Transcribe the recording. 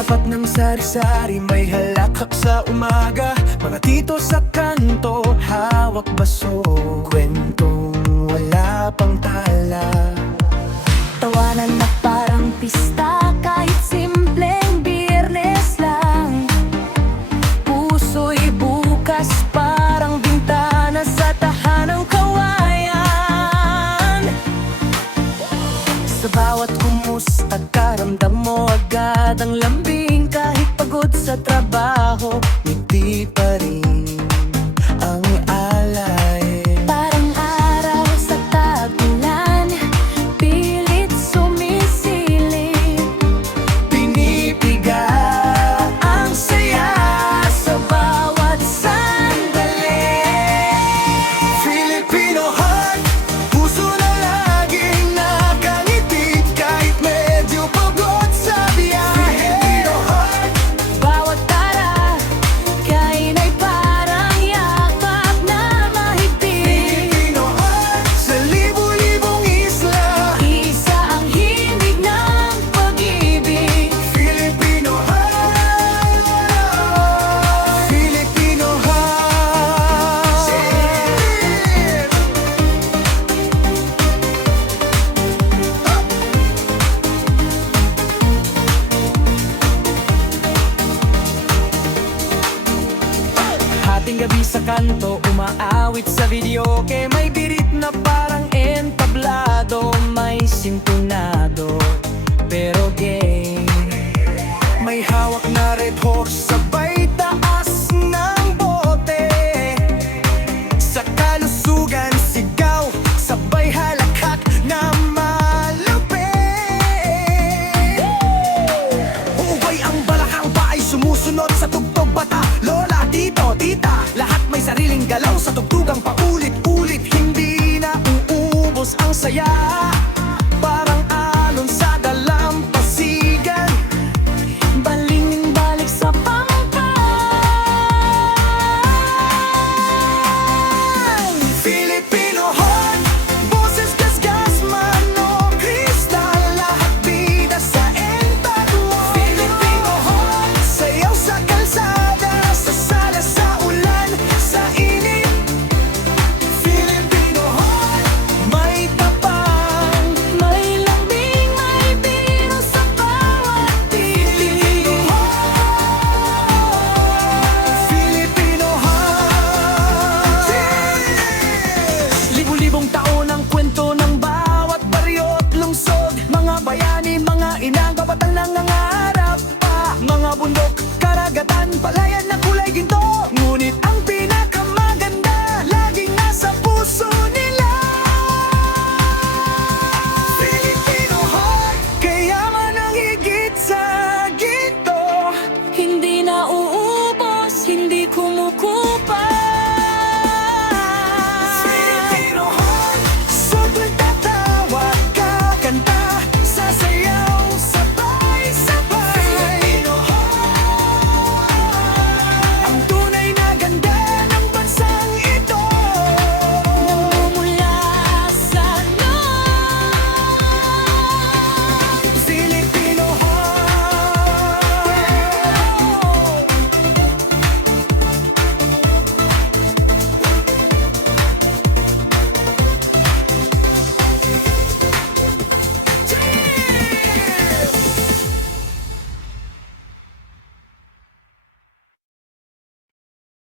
tapat ng sari-sari, may halakhak sa umaga. Mga tito sa kanto, hawak baso, kwentong wala pang tala. Tawanan na parang pista, kahit simpleng Biyernes lang. Puso'y bukas, parang bintana sa tahanang kawayan. Sa bawat kumusta, karamdam mo agad ang lambing. Kahit pagod sa trabaho, Ngiti pa rin ang alay. parang araw sa tag-ulan, pilit sumisilip. Pinipiga ang saya sa bawat sandali. Filipino heart, puso na laging nakangiti, kahit medyo pagod sa biyahe. Filipino heart, Bawat tara, kain ay parang yakap na mahigpit. Filipino heart, sa libu-libong isla. Isa ang himig ng pag-ibig. Filipino heart, Filipino heart. Hating gabi sa kanto, umaawit sa videoke. May birit na parang entablado, may sintonado, pero gay. May hawak na red horse, sabay taas ng bote. Sa kalusugan, sigaw, sabay halakhak na malupit. Huway ang balakang pa ay sumusunod sa tugtog bata. Lola, tito, tita, lahat may sariling galaw sa tugtugang paulit-ulit. Hindi na uubos ang saya.